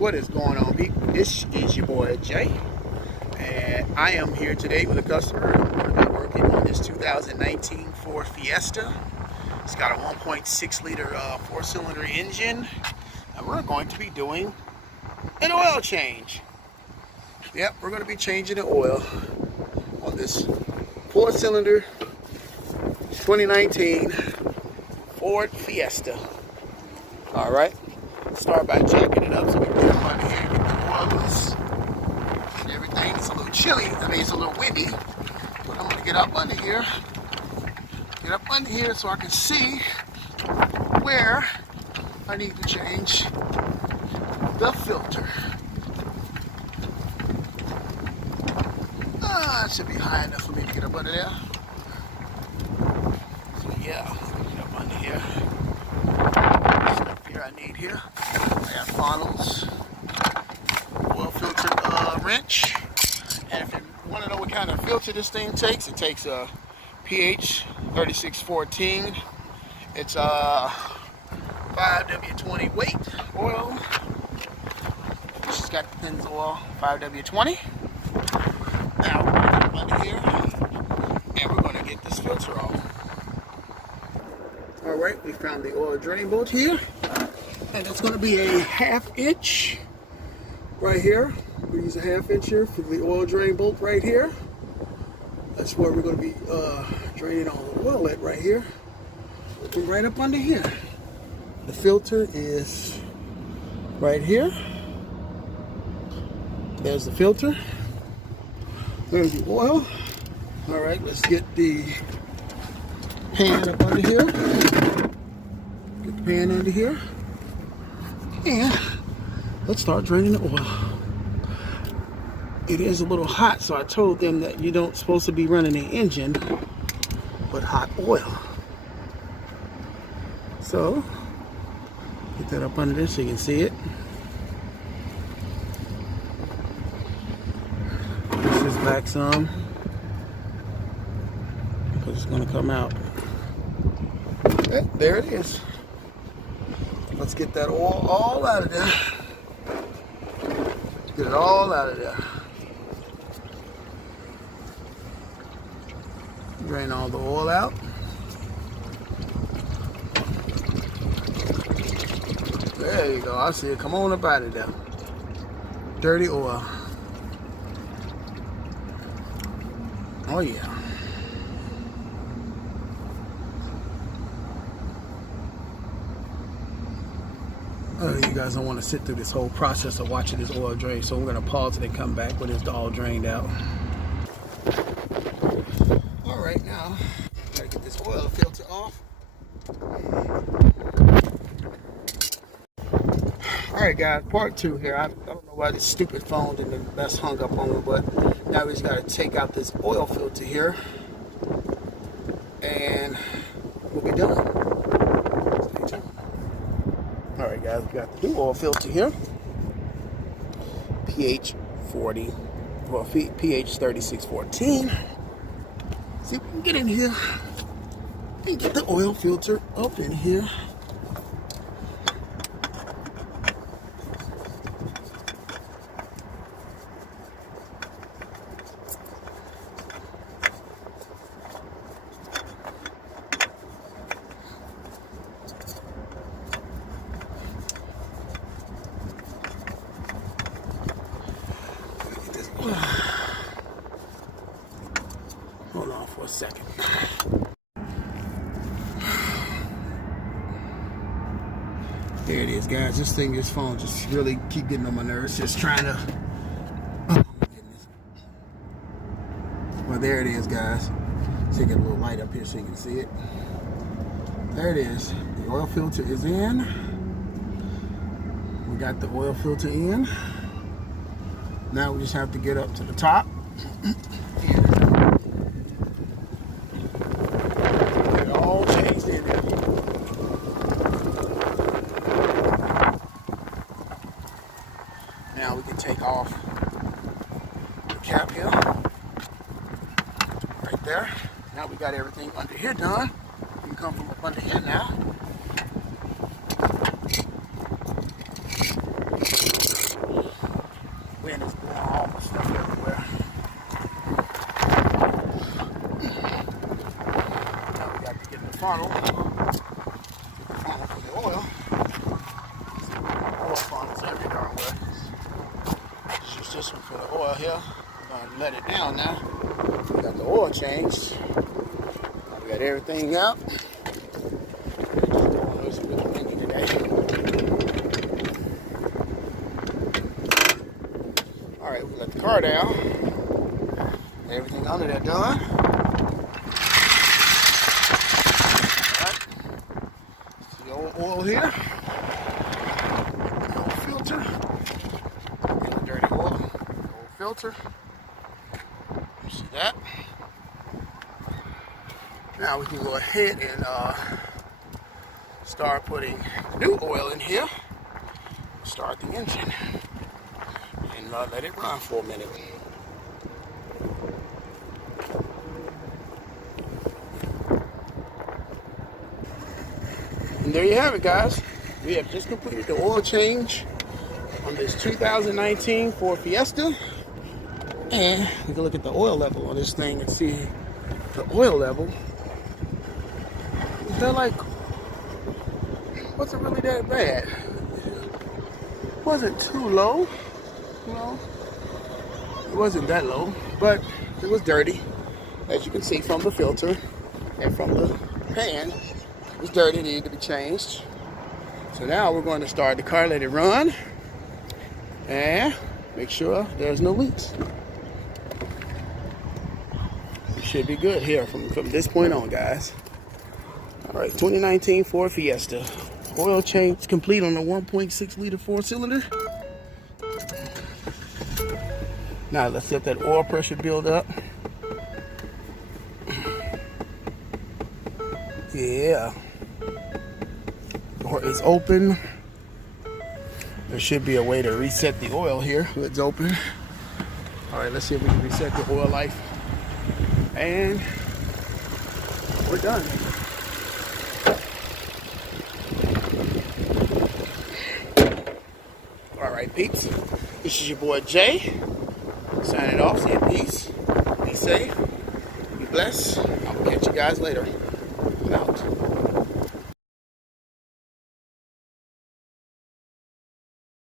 What is going on, people? This is your boy Jay, and I am here today with a customer. I'm going to be working on this 2019 Ford Fiesta. It's got a 1.6 liter 4-cylinder engine, and we're going to be doing an oil change. Yep, we're going to be changing the oil on this 4-cylinder 2019 Ford Fiesta. All right. Start by jacking it up so we can get up under here and get the oil loose and everything. It's a little chilly, it's a little windy, but I'm gonna get up under here so I can see where I need to change the filter. It should be high enough for me to get up under there. So yeah, get up under here. Stuff here I need here. I got funnels, oil filter wrench, and if you want to know what kind of filter this thing takes, it takes a pH 3614. It's a 5W20 weight oil. She's got the Pins oil 5W20. Now we're going to get under here and we're going to get this filter off. Alright, we found the oil drain bolt here. And it's going to be a 1/2 inch right here. We use a 1/2 inch here for the oil drain bolt right here. That's where we're going to be draining all the oil at right here. And right up under here. The filter is right here. There's the filter. There's the oil. Alright, let's get the pan up under here. Get the pan under here. And let's start draining the oil. It is a little hot, so I told them that you don't supposed to be running the engine with hot oil. So get that up under there so you can see it. Push this back some because it's going to come out. Okay, there it is. Let's get that oil all out of there. Get it all out of there. Drain all the oil out. There you go. I see it. Come on up out of there. Dirty oil. Oh yeah. You guys don't want to sit through this whole process of watching this oil drain, so we're going to pause and then come back when it's all drained out. Alright, now gotta get this oil filter off. Alright guys, part 2 here. I don't know why this stupid phone didn't that's hung up on me, but now we just gotta take out this oil filter here and we'll be done. Stay tuned. Alright guys, we got the new oil filter here. pH 40, well pH 3614. See if we can get in here and get the oil filter up in here. Hold on for a second. There it is, guys. This phone just really keep getting on my nerves. Just trying to. Oh my goodness. Well, there it is, guys. So you get a little light up here so you can see it. There it is. The oil filter is in. We got the oil filter in. Now we just have to get up to the top. Get it all changed in there. Now we can take off the cap here. Right there. Now we got everything under here done. You can come from up under here now. shut it down now. We got the oil changed. We got everything out. It's really windy today. Alright, we let the car down. Everything under there done. Alright. The old oil here. Old filter. Really dirty oil. Old filter. See that? Now we can go ahead and start putting new oil in here. Start the engine and let it run for a minute. And there you have it, guys. We have just completed the oil change on this 2019 Ford Fiesta. And we can look at the oil level on this thing and see the oil level. They're like, wasn't really that bad. Wasn't too low, you know. It wasn't that low, but it was dirty, as you can see from the filter and from the pan. It was dirty, it needed to be changed. So now we're going to start the car, let it run, and make sure there's no leaks. It should be good here from this point on, guys. All right, 2019 Ford Fiesta. Oil change complete on the 1.6 liter 4-cylinder. Now let's let that oil pressure build up. Yeah. Door is open. There should be a way to reset the oil here. It's open. All right, let's see if we can reset the oil life. And we're done. All right, peeps. This is your boy Jay. Signing off. Say peace. Be safe. Be blessed. I'll catch you guys later. I'm out.